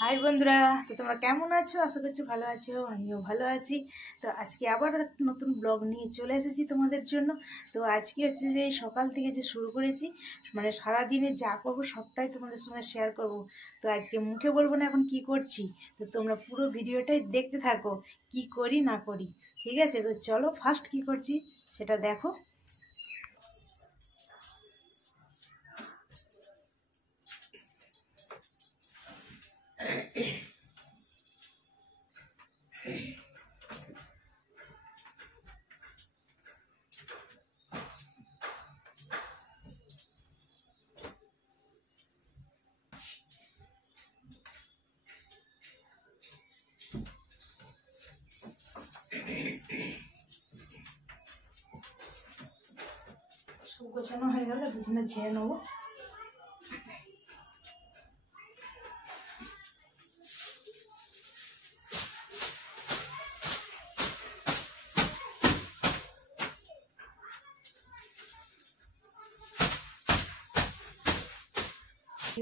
High বন্ধুরা, তো তোমরা কেমন আছো? আশা করছি ভালো আছো, আমিও ভালো আছি। তো আজকে আবার একটা নতুন ব্লগ নিয়ে চলে এসেছি তোমাদের জন্য। তো আজকে হচ্ছে যে সকাল থেকে যে শুরু করেছি, মানে সারাদিনে যা করবো সবটাই তোমাদের সঙ্গে শেয়ার করব। তো আজকে মুখে বলবো না এখন কি করছি, তো তোমরা পুরো ভিডিওটাই দেখতে থাকো, কি করি না করি। ঠিক আছে, তো চলো ফার্স্ট কি করছি সেটা দেখো। সব গোছানো হয়ে গেলে বিছানা ঝেড়ে নেবো।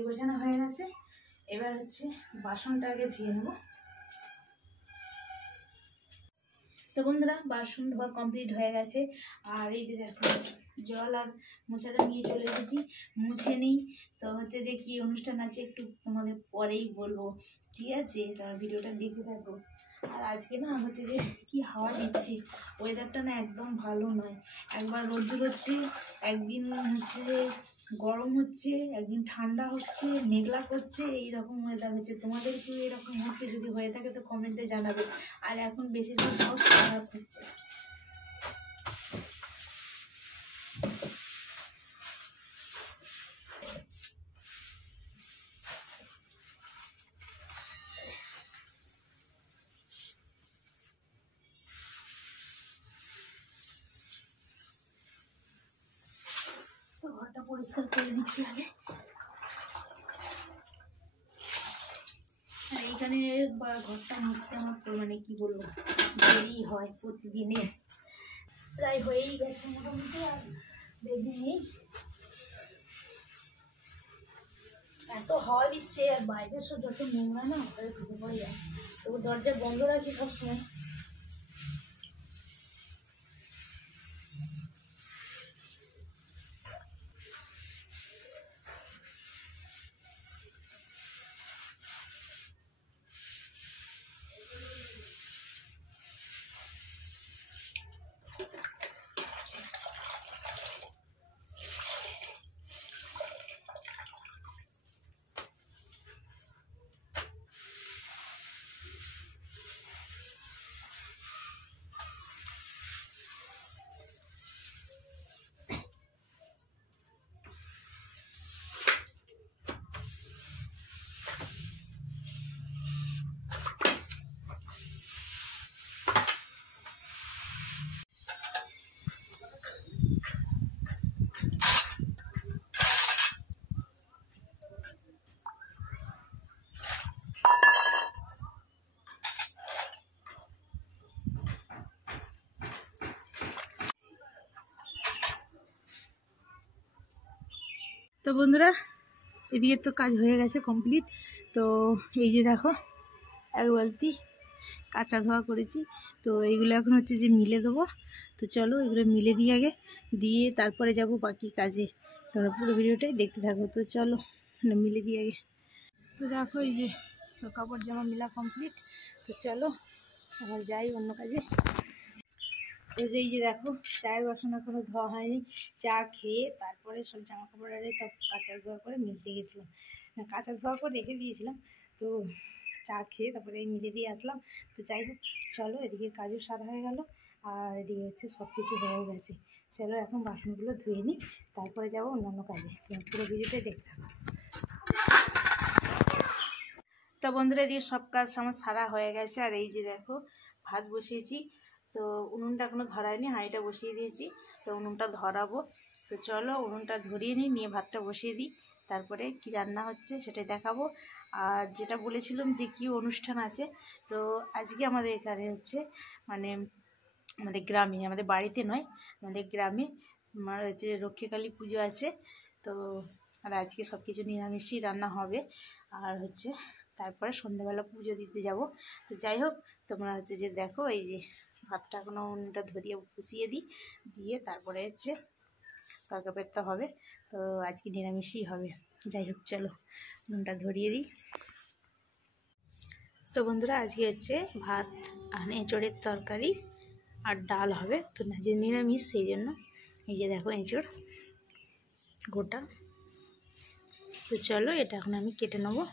গোছানো হয়ে গেছে, এবার হচ্ছে বাসনটা আগে ধুয়ে নেবো। তো বন্ধুরা, বাসন ধোয়া কমপ্লিট হয়ে গেছে। আর এই যে দেখো, জল আর মোছাটা নিয়ে চলে এসেছি, মুছে নিই। তো হচ্ছে যে কি অনুষ্ঠান আছে একটু তোমাদের পরেই বলবো, ঠিক আছে? তার ভিডিওটা দেখতে থাকো। আর আজকে না হচ্ছে যে কি হাওয়া দিচ্ছে, ওয়েদারটা না একদম ভালো নয়। একবার রোদ্দুর হচ্ছে, একদিন হচ্ছে গরম হচ্ছে, একদিন ঠান্ডা হচ্ছে, মেঘলা করছে, এইরকম ওয়েদার হচ্ছে। তোমাদের কি এরকম হচ্ছে? যদি হয়ে থাকে তো কমেন্টে জানাবে। আর এখন বেশিরভাগ সব খারাপ হচ্ছে। তো ঘরটা পরিষ্কার করে নিচ্ছি আগে। আর এইখানে ঘরটা মুছতে আমার মানে কি বলবো, দেরি হয় প্রতিদিনে, প্রায় হয়েই গেছে মোটামুটি। আর বেশি নেই, এত হাওয়া দিচ্ছে আর বাইরের সব যত নোংরা না ওটাই ঢুকে পড়ে যায়। তো দরজা বন্ধ রাখি সবসময়। তো বন্ধুরা, এদিকে তো কাজ হয়ে গেছে কমপ্লিট। তো এই যে দেখো, এক বালতি কাঁচা ধোয়া করেছি। তো এইগুলো এখন হচ্ছে যে মিলে দেবো। তো চলো এগুলো মিলে দিই আগে, দিয়ে তারপরে যাব বাকি কাজে। তোমরা পুরো ভিডিওটাই দেখতে থাকো। তো চলো মিলে দিই আগে। তো দেখো এই যে সব কাপড় জামা মিলা কমপ্লিট। তো চলো আবার যাই অন্য কাজে। এই যে দেখো, চায়ের বাসন এখনো ধোয়া হয়নি। চা খেয়ে তারপরে সব জামা কাপড় সব কাঁচা ধোয়া করে মিলতে গেছিলাম, কাঁচা ধোয়া করে রেখে দিয়েছিলাম। তো চা খেয়ে তারপরে মিলে দিয়ে আসলাম। তো যাই হোক, চলো এদিকে কাজও সারা হয়ে গেল, আর এদিকে হচ্ছে সব কিছু হয়েও গেছে। চলো এখন বাসনগুলো ধুয়ে নিই, তারপরে যাবো অন্যান্য কাজে। পুরো ভিডিওটাই দেখতে হবে। তো বন্ধুরা, এদিকে সব কাজ আমার সারা হয়ে গেছে। আর এই যে দেখো, ভাত বসিয়েছি। তো উনুনটা এখনো ধরায়নি, হাঁড়িটা বসিয়ে দিয়েছি। তো উনুনটা ধরাবো। তো চলো উনুনটা ধরিয়ে নিই, নিয়ে ভাতটা বসিয়ে দিই, তারপরে কি রান্না হচ্ছে সেটাই দেখাবো। আর যেটা বলেছিলাম যে কি অনুষ্ঠান আছে, তো আজকে আমাদের এখানে হচ্ছে মানে আমাদের গ্রামে, আমাদের বাড়িতে নয়, আমাদের গ্রামে আমার হচ্ছে রক্ষীকালী পুজো আছে। তো আর আজকে সব কিছু নিরামিষই রান্না হবে। আর হচ্ছে তারপরে সন্ধ্যেবেলা পুজো দিতে যাব। তো যাই হোক, তোমরা হচ্ছে যে দেখো, এই যে ভাতটা এখনও উনুনটা ধরিয়ে বসিয়ে দিই, দিয়ে তারপরে হচ্ছে তরকা পেটতে হবে। তো আজকে নিরামিষই হবে। যাই হোক, চলো উনুনটা ধরিয়ে দিই। তো বন্ধুরা, আজকে হচ্ছে ভাত আর এঁচড়ের তরকারি আর ডাল হবে। তো না, যে নিরামিষ সেই জন্য এই যে দেখো এঁচড় গোটা। তো চলো এটা এখন আমি কেটে নেবো।